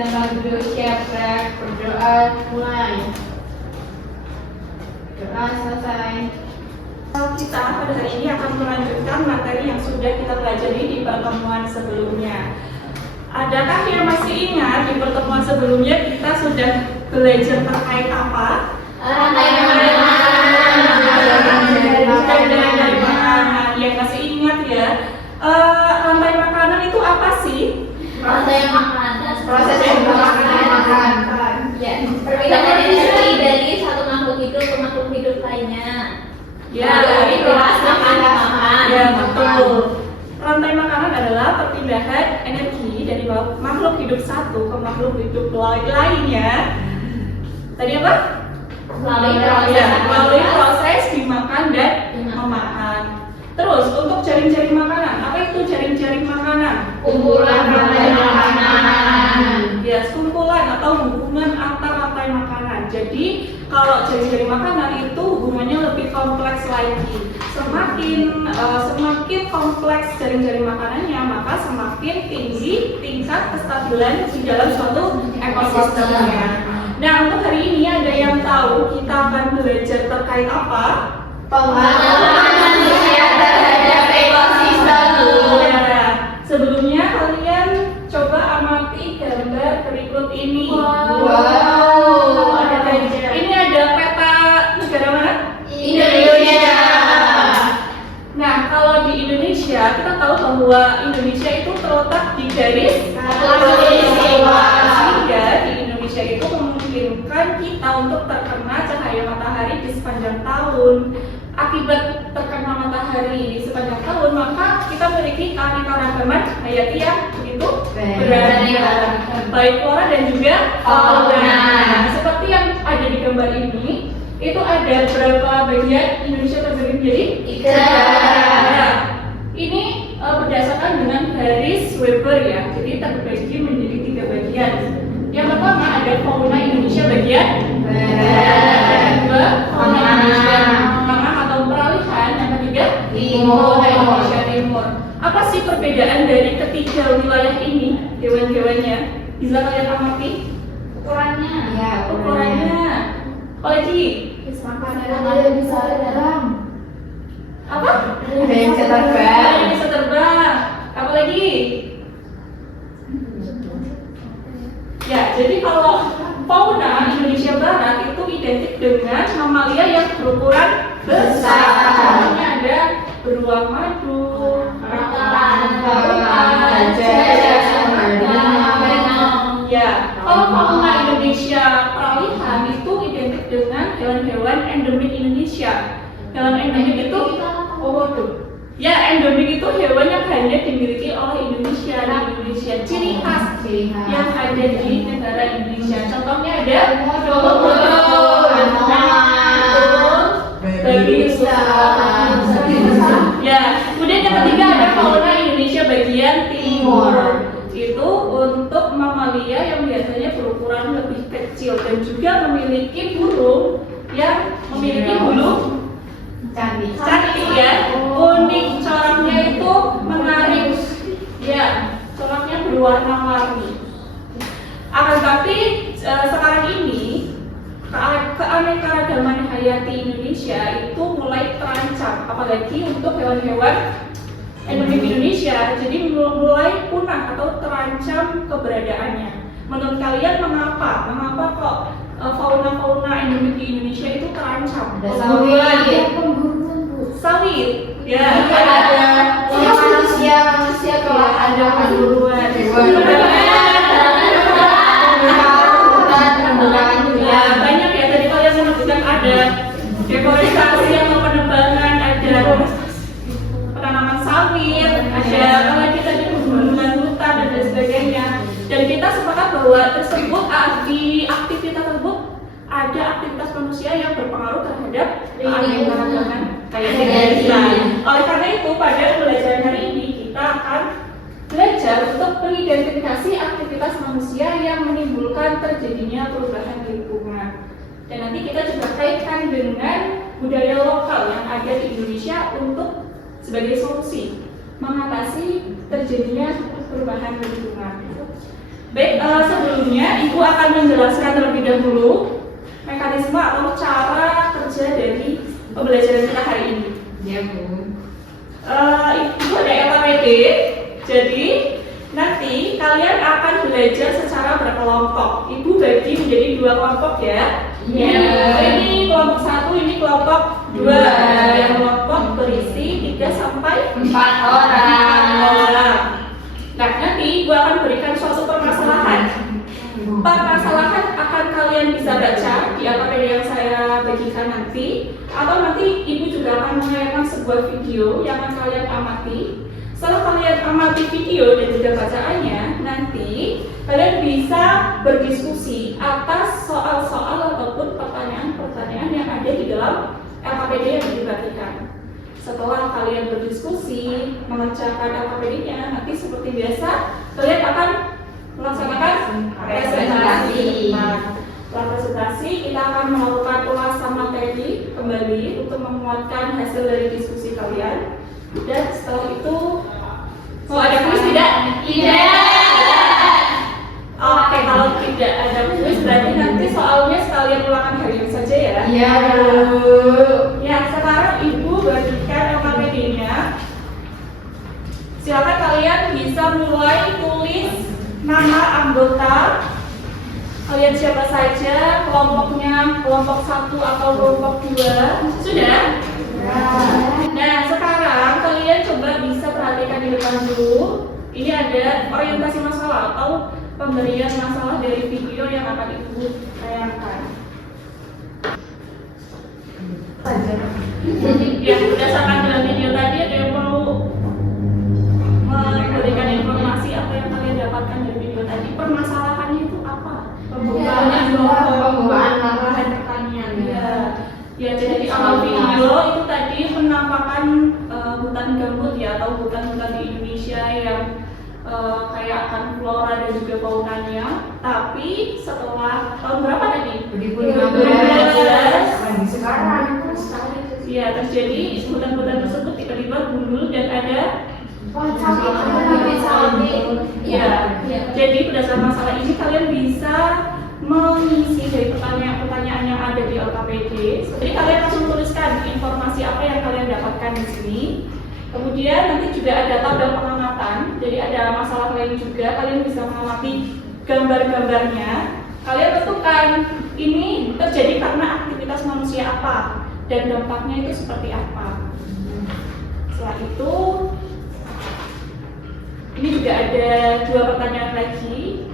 Kita duduk siap berdoa mulai. Doa selesai. Kita pada hari ini akan melanjutkan materi yang sudah kita pelajari di pertemuan sebelumnya. Adakah yang masih ingat di pertemuan sebelumnya kita sudah belajar terkait apa? Rantai makanan. Yang masih ingat ya? Rantai makanan itu apa sih? Rantai makanan. Proses pembuatan makan. Ya, perbedaan dari satu makhluk hidup ke makhluk hidup lainnya. Ya, itu makan. Ya, betul. Rantai makanan adalah perpindahan energi dari makhluk hidup satu ke makhluk hidup lainnya. Tadi apa? Melalui proses dimakan dan memakan. Terus untuk jaring-jaring makanan, apa itu jaring-jaring makanan? Kumpulan rantai makanan. Ya, kumpulan atau hubungan antar rantai makanan. Jadi kalau jaring-jaring makanan itu hubungannya lebih kompleks lagi. Semakin kompleks jaring-jaring makanannya, maka semakin tinggi tingkat kestabilan di dalam suatu ekosistemnya. Nah, untuk hari ini ada yang tahu kita akan belajar terkait apa? Pengaruh manusia terhadap ekosistem. Ya, sebelumnya kalian coba amati gambar berikut ini. Wow. Ini ada peta negara mana? Indonesia. Nah, kalau di Indonesia kita tahu bahwa Indonesia itu terletak di garis Khatulistiwa. sehingga di Indonesia itu memungkinkan kita untuk terkena cahaya matahari di sepanjang tahun. Akibat terkena matahari di sepanjang tahun, maka kita memiliki keanekaragaman hayati yang begitu beragam, baik flora dan juga fauna. Seperti yang ada di gambar ini, itu ada berapa bagian Indonesia terbagi menjadi 3. Nah, ini berdasarkan dengan garis Weber ya, jadi terbagi menjadi 3 bagian. Yang pertama ada fauna Indonesia bagian barat, kedua fauna Indonesia tengah atau peralihan, yang ketiga Timur. Indonesia Timur. Apa sih perbedaan dari ketiga wilayah ini, hewan-hewannya? Bisa kalian amati? Ukurannya. Ya, Ukurannya. Apalagi? Ada bisa dalam. Apa? Ada yang bisa terbang. Ada yang bisa terbang. Apa lagi? Ya, jadi kalau fauna Indonesia Barat itu identik dengan mamalia yang berukuran besar. Contohnya ada beruang madu, ya. Kalau fauna Indonesia peralihan itu identik dengan hewan-hewan endemik Indonesia. Hewan endemik itu ya, endemik itu hewan yang hanya dimiliki oleh Indonesia di Indonesia. Ciri khas yang ada di negara Indonesia. Contohnya ada komodo, ya. Kemudian yang ketiga ada fauna Indonesia bagian timur. Itu untuk mamalia yang biasanya berukuran lebih kecil dan juga memiliki burung yang memiliki bulu cantik ya, unik, coraknya itu menarik, ya, coraknya berwarna-warni. Akan tapi sekarang ini keanekaragaman hayati Indonesia itu mulai terancam, apalagi untuk hewan-hewan endemik Indonesia, jadi mulai punah atau terancam keberadaannya. Menurut kalian mengapa? Mengapa kok fauna-fauna endemik di Indonesia itu terancam? Sawit, ya, ada manusia kalau ada perburuan ya, banyak ya. Tadi kalian menunjukkan ada deforestasi atau penebangan, ada penanaman sawit, ada apa lagi tadi pembunuhan hutan dan lain sebagainya. Dan kita sepakat bahwa tersebut di aktivitas tersebut ada aktivitas manusia yang berpengaruh terhadap keanekaragaman hayati. Oleh karena itu pada pembelajaran hari ini kita akan belajar untuk mengidentifikasi aktivitas manusia yang menimbulkan terjadinya perubahan lingkungan. Dan nanti kita juga kaitkan dengan budaya lokal yang ada di Indonesia untuk sebagai solusi mengatasi terjadinya perubahan lingkungan. Baik, sebelum sebelumnya Ibu akan menjelaskan terlebih dahulu mekanisme atau cara kerja dari pembelajaran kita hari ini. Ya, Bu. Ibu ada LKPD, jadi nanti kalian akan belajar secara berkelompok. Ibu bagi menjadi 2 kelompok ya. Ini kelompok 1, ini kelompok 2. Yang kelompok berisi 3 sampai 4 orang. Nah, nanti Ibu akan berikan suatu permasalahan. Permasalahan akan kalian bisa baca di LKPD yang saya bagikan nanti, atau nanti Ibu juga akan menayangkan sebuah video yang akan kalian amati. Setelah kalian amati video dan juga bacaannya, nanti kalian bisa berdiskusi atas soal-soal ataupun pertanyaan-pertanyaan yang ada di dalam LKPD yang dibagikan. Setelah kalian berdiskusi, mengerjakan LKPD-nya, nanti seperti biasa kalian akan melaksanakan presentasi. Setelah presentasi, kita akan melakukan ulasan materi kembali untuk menguatkan hasil dari diskusi kalian. Dan setelah itu, mau ada kuis tidak? Tidak. Oke, kalau tidak ada kuis berarti nanti soalnya sekalian ulangan harian saja ya. Iya, Bu. Ya, sekarang Ibu bagikan LKPD-nya. Silakan kalian bisa mulai tulis nama anggota kalian siapa saja, kelompoknya, kelompok 1 atau kelompok 2. Sudah? Nah, sekarang kalian coba bisa perhatikan di depan dulu. Ini ada orientasi masalah atau pemberian masalah dari video yang akan Ibu tayangkan. Jadi yang berdasarkan dalam video tadi, ada yang perlu memberikan informasi apa yang kalian dapatkan dari video tadi. Permasalahannya itu apa? Pembukaan lahan pertanian. Ya, jadi di awal video itu tadi penampakan hutan gambut ya, atau hutan-hutan di Indonesia yang kayak akan flora dan juga faunanya. Tapi setelah tahun berapa tadi? 2015. Sekarang. Ya, terjadi hutan-hutan tersebut tiba-tiba gundul dan ada ya. Jadi berdasarkan masalah ini kalian bisa mengisi dari pertanyaan-pertanyaan yang ada di LKPD. Jadi kalian langsung tuliskan informasi apa yang kalian dapatkan di sini. Kemudian nanti juga ada tabel pengamatan. Jadi ada masalah lain juga, kalian bisa mengamati gambar-gambarnya. Kalian tentukan ini terjadi karena aktivitas manusia apa dan dampaknya itu seperti apa. Setelah itu, ini juga ada 2 pertanyaan lagi.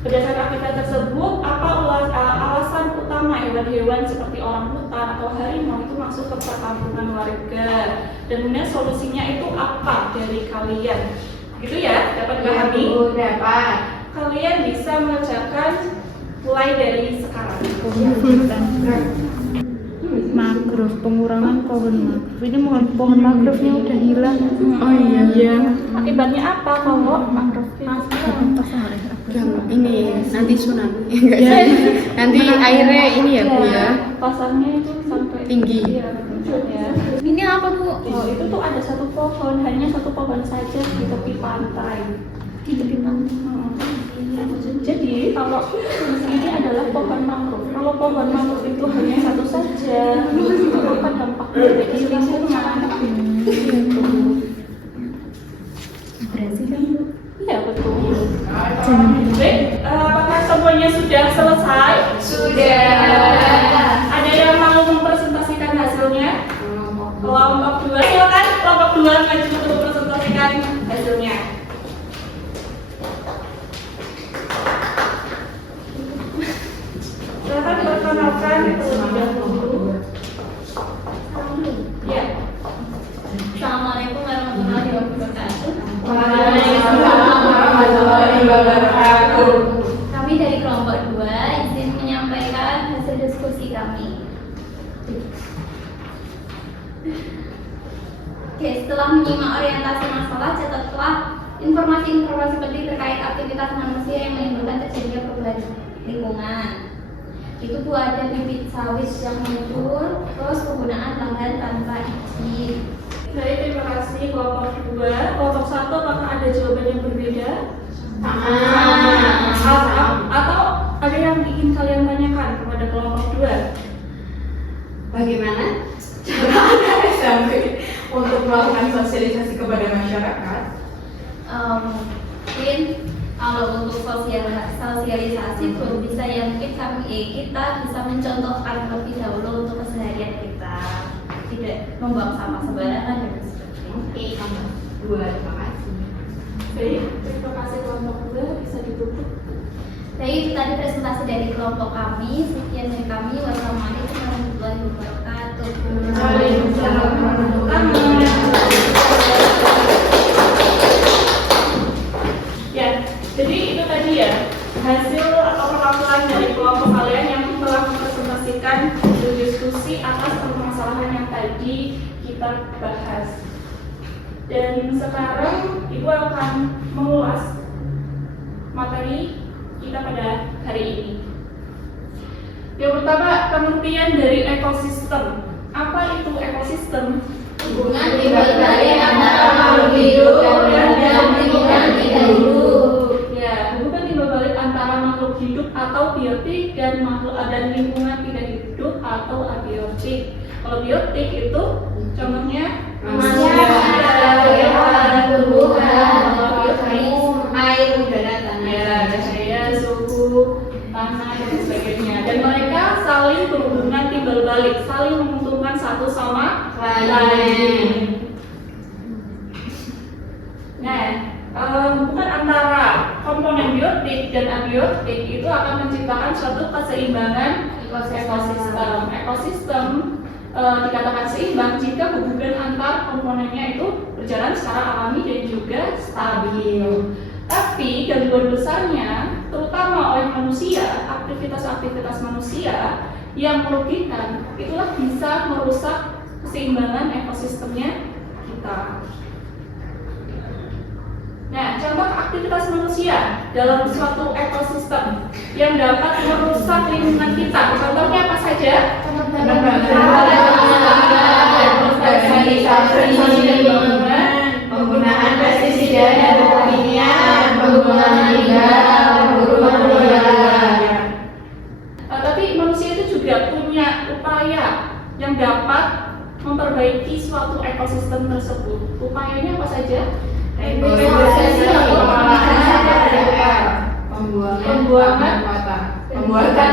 Berdasarkan aktivitas tersebut, apa alasan utama hewan-hewan seperti orang hutan atau harimau itu masuk ke perkampungan warga? Dan kemudian solusinya itu apa dari kalian? Gitu ya, dapat dipahami? Dapat. Kalian bisa mengerjakan mulai dari sekarang. Mangrove, pengurangan pohon mangrove. Ini pohon mangrove-nya udah hilang. Oh iya. Akibatnya apa kalau mangrove Ini nanti tsunami. Nanti airnya ini ya, Bu ya. Pasarnya itu sampai Tinggi. Iya, ya. Ini apa, Bu? Oh, itu tuh ada satu pohon, hanya satu pohon saja di tepi pantai. Di tepi pantai. Jadi kalau ini adalah pohon mangrove. Kalau pohon mangrove itu hanya satu saja, itu akan dampak bagi lingkungan. Berarti kan, Bu? Iya betul. Baik, apakah semuanya sudah selesai? Sudah. Ada yang mau mempresentasikan hasilnya? Kelompok 2, silakan kelompok 2 maju untuk mempresentasikan hasilnya. Silakan perkenalkan terlebih dahulu. Ya. Assalamualaikum warahmatullahi wabarakatuh. Waalaikumsalam warahmatullahi wabarakatuh. Kami dari kelompok 2 izin menyampaikan hasil diskusi kami. Oke, setelah menyimak orientasi masalah, catatlah informasi-informasi penting terkait aktivitas manusia yang menimbulkan terjadinya perubahan lingkungan. Itu tuh ada bibit sawit yang muncul, terus penggunaan lahan tanpa izin. Baik, terima kasih kelompok 2. Kelompok 1 apakah ada jawaban yang berbeda? Sama. melakukan sosialisasi kepada masyarakat? Mungkin kalau untuk sosialisasi belum bisa ya, mungkin kita bisa mencontohkan terlebih dahulu untuk keseharian kita, tidak membuang sampah sembarangan dan sebagainya. Oke, nomor 2, terima kasih. Baik, terima kasih kelompok 2 bisa ditutup. Baik, itu tadi presentasi dari kelompok kami. Sekian dari kami. Wassalamualaikum warahmatullahi wabarakatuh. Waalaikumsalam warahmatullahi Ya, jadi itu tadi ya hasil atau perwakilan dari kelompok kalian yang telah mempresentasikan diskusi atas permasalahan yang tadi kita bahas. Dan sekarang Ibu akan mengulas materi kita pada hari ini. Yang pertama, pengertian dari ekosistem. Apa itu ekosistem? Hubungan dibalik antara makhluk hidup dan lingkungan tidak hidup. Ya, hubungan dibalik antara makhluk hidup atau biotik dan lingkungan tidak hidup atau abiotik. Kalau biotik itu contohnya Manusia, hewan, tumbuhan, organisme, air, udara, tanah. ya, cahaya, suhu, tanah dan sebagainya. Dan mereka saling berhubungan timbal balik, saling menguntungkan satu sama lain. Nah, hubungan antara komponen biotik dan abiotik itu akan menciptakan suatu keseimbangan ekosistem. Ekosistem dikatakan seimbang jika hubungan antar komponennya itu berjalan secara alami dan juga stabil. Tapi gangguan besarnya, terutama oleh manusia, aktivitas-aktivitas manusia yang merugikan, itulah bisa merusak keseimbangan ekosistemnya kita. Nah, contoh aktivitas manusia dalam suatu ekosistem yang dapat merusak lingkungan kita. Contohnya apa saja? Penggunaan pestisida dan pupuk kimia, penggunaan limbah, pemburuan liar. Tapi manusia itu juga punya upaya yang dapat memperbaiki suatu ekosistem tersebut. Upayanya apa saja? Pembuatan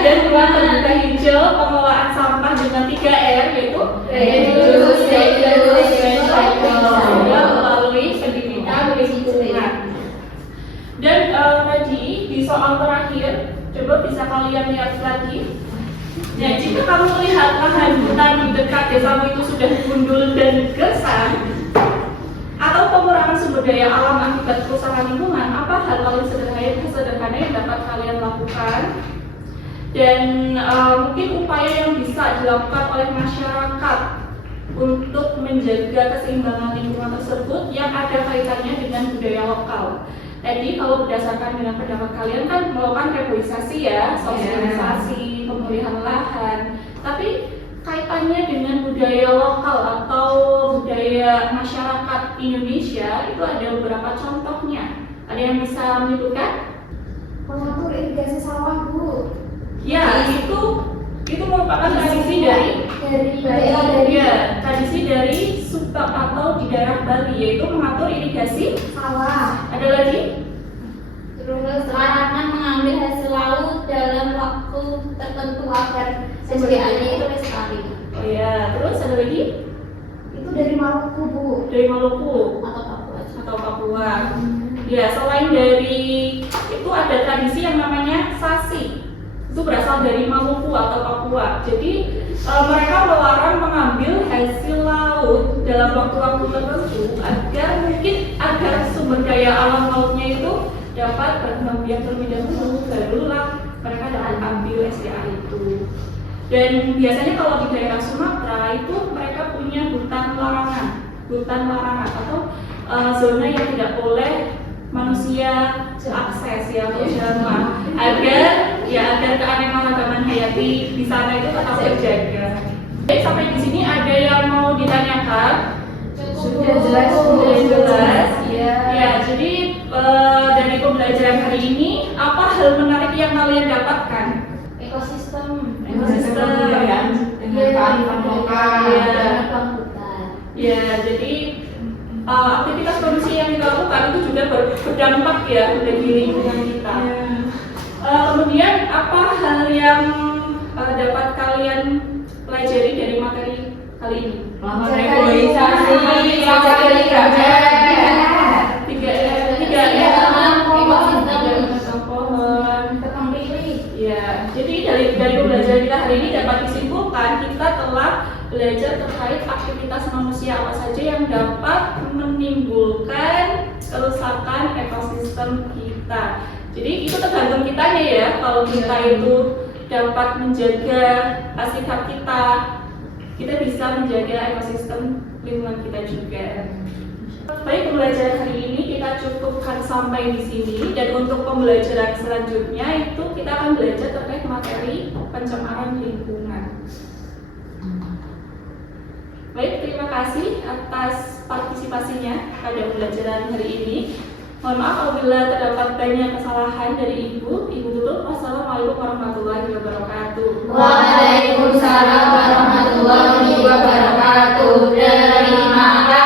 dan ruang terbuka hijau, pengelolaan sampah dengan 3R, yaitu Reduce, melalui pendidikan lingkungan. Dan tadi di soal terakhir, coba bisa kalian lihat lagi. Nah, jika kamu melihat lahan hutan di dekat desamu itu sudah gundul dan gersang, atau pengurangan sumber daya alam akibat kerusakan lingkungan, apa hal paling sederhana yang dapat kalian lakukan? Dan mungkin upaya yang bisa dilakukan oleh masyarakat untuk menjaga keseimbangan lingkungan tersebut yang ada kaitannya dengan budaya lokal. Tadi kalau berdasarkan dengan pendapat kalian kan melakukan reboisasi ya, sosialisasi, pemulihan lahan. Tapi kaitannya dengan budaya lokal atau budaya masyarakat Indonesia itu ada beberapa contohnya. Ada yang bisa menyebutkan? Mengatur irigasi sawah, Bu. Ya, itu merupakan tradisi dari tradisi dari Subak atau di daerah Bali, yaitu mengatur irigasi sawah. Ada lagi? Terus larangan mengambil hasil laut dalam waktu tertentu agar SDA-nya itu lestari. Oh ya, terus ada lagi? Itu dari Maluku, Bu. Dari Maluku Atau Papua. atau Papua. Ya, selain dari itu ada tradisi yang namanya sasi. Itu berasal dari Maluku atau Papua. Jadi mereka melarang mengambil hasil laut dalam waktu-waktu tertentu agar sumber daya alam lautnya itu dapat berkembang biak terlebih dahulu, barulah mereka dapat ambil SDA itu. Dan biasanya kalau di daerah Sumatera itu mereka punya hutan larangan atau zona yang tidak boleh manusia akses ya atau jamah agar keanekaragaman hayati di sana itu tetap terjaga. Baik, sampai di sini ada yang mau ditanyakan? Sudah jelas. Ya, jadi dari pembelajaran hari ini apa hal menarik yang kalian dapatkan? Ekosistem. Kebudayaan dengan kearifan lokal. Ya. Pelakukan. Ya, jadi aktivitas produksi yang kita lakukan itu juga berdampak ya bagi lingkungan kita. Kemudian apa hal yang dapat kalian pelajari dari materi kali ini? Reboisasi, sekali kerja. Tiga ya, menanam pohon. Tentang pilih. Ya, jadi dari pembelajaran kita hari ini dapat disimpulkan kita telah belajar terkait aktivitas manusia apa saja yang dapat menimbulkan kerusakan ekosistem kita. Jadi itu tergantung kitanya ya. Kalau kita itu dapat menjaga sikap kita bisa menjaga ekosistem lingkungan kita juga. Baik, pembelajaran hari ini kita cukupkan sampai di sini, dan untuk pembelajaran selanjutnya itu kita akan belajar terkait materi pencemaran lingkungan. Baik, terima kasih atas partisipasinya pada pembelajaran hari ini. Mohon maaf apabila terdapat banyak kesalahan dari Ibu. Ibu tutup. Wassalamualaikum warahmatullahi wabarakatuh. Waalaikumsalam warahmatullahi wabarakatuh. Terima kasih.